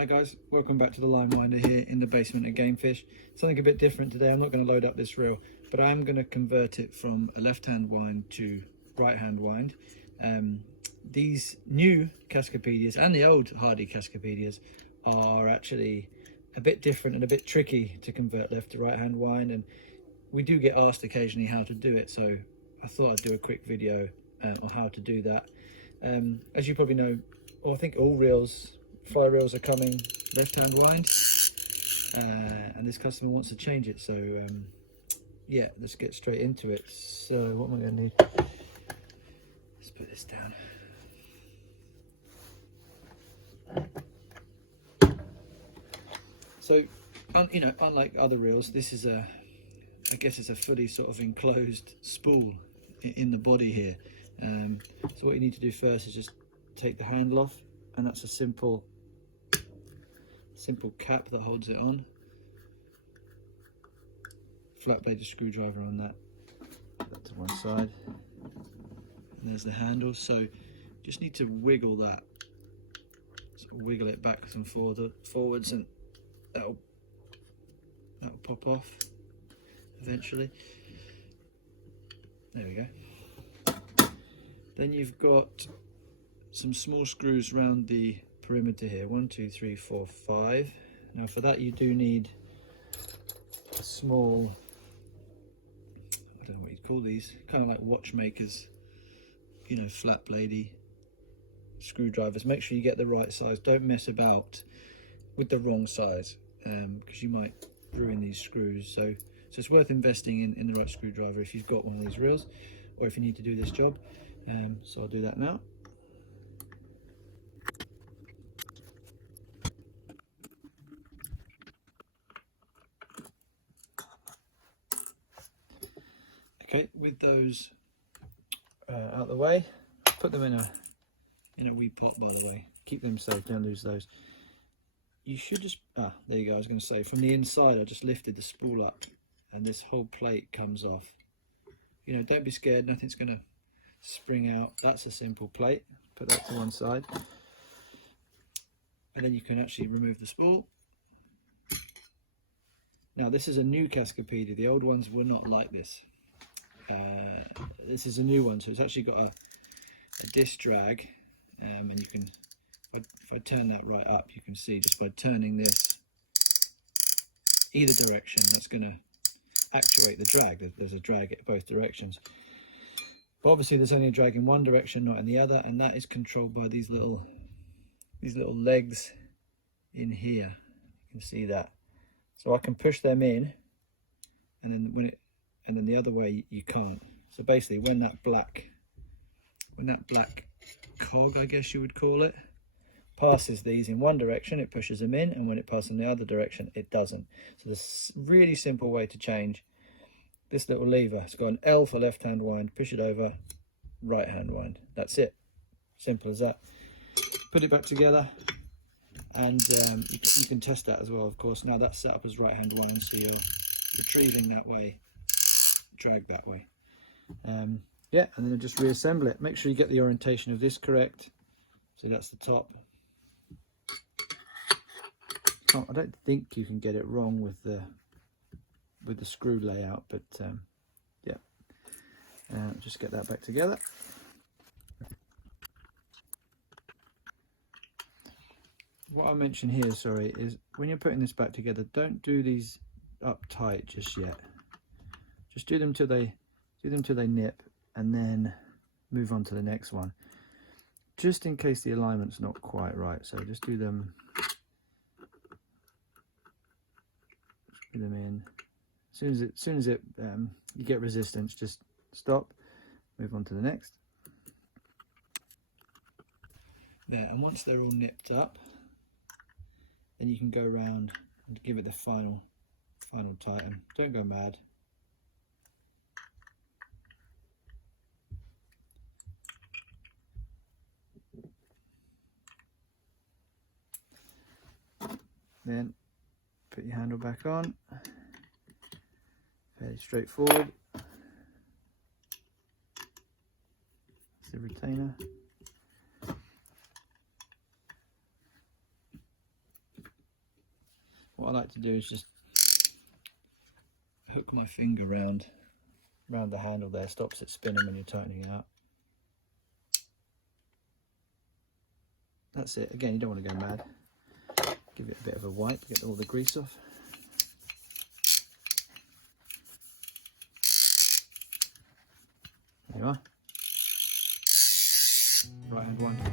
Hi guys, welcome back to the line winder here in the basement at Gamefish. Something a bit different today. I'm not going to load up this reel, but I am going to convert it from a left hand wind to right hand wind. These new Cascapedias and the old Hardy Cascapedias are actually a bit different and a bit tricky to convert left to right hand wind, and we do get asked occasionally how to do it, so I thought I'd do a quick video on how to do that. As you probably know, or I think all reels, fly reels are coming left hand wind, and this customer wants to change it, so yeah, let's get straight into it. So what am I going to need? Let's put this down. So you know, unlike other reels, this is I guess it's a fully sort of enclosed spool in the body here. So what you need to do first is just take the handle off, and that's a simple cap that holds it on. Flat bladed screwdriver on that. Put that to one side. And there's the handle. So just need to wiggle that. So wiggle it backwards and forwards, and that'll pop off eventually. There we go. Then you've got some small screws around the perimeter here. 1, 2, 3, 4, 5. Now for that you do need a small, I don't know what you'd call these, kind of like watchmakers, you know, flat bladey screwdrivers. Make sure you get the right size. Don't mess about with the wrong size, because you might ruin these screws. So it's worth investing in the right screwdriver if you've got one of these reels, or if you need to do this job. So I'll do that now. Okay, with those out of the way, put them in a wee pot, by the way. Keep them safe, don't lose those. You should just, there you go, I was going to say, from the inside I just lifted the spool up and this whole plate comes off. You know, don't be scared, nothing's going to spring out. That's a simple plate. Put that to one side. And then you can actually remove the spool. Now this is a new Cascapedia, the old ones were not like this. This is a new one, so it's actually got a disc drag, and you can, if I turn that right up, you can see just by turning this either direction, that's going to actuate the drag. There's a drag at both directions, but obviously there's only a drag in one direction, not in the other, and that is controlled by these little legs in here. You can see that, so I can push them in, and then the other way you can't. So basically when that black cog, I guess you would call it, passes these in one direction, it pushes them in, and when it passes in the other direction, it doesn't. So there's a really simple way to change this little lever. It's got an L for left hand wind, push it over, right hand wind. That's it, simple as that. Put it back together, and you can test that as well, of course. Now that's set up as right hand wind, so you're retrieving that way, drag that way. Yeah, and then just reassemble it. Make sure you get the orientation of this correct. So that's the top. I don't think you can get it wrong with the screw layout, but yeah, just get that back together. What I mentioned here, sorry, is when you're putting this back together, don't do these up tight just yet. Just do them till they nip, and then move on to the next one, just in case the alignment's not quite right. So just do them, screw them in. As soon as it you get resistance, just stop, move on to the next. There, and once they're all nipped up, then you can go around and give it the final tighten. Don't go mad. Then put your handle back on. Fairly straightforward. It's the retainer. what I like to do is just hook my finger round the handle there, stops it spinning when you're tightening it out. That's it. Again, you don't want to go mad. Give it a bit of a wipe, get all the grease off. There you are. Right hand wind.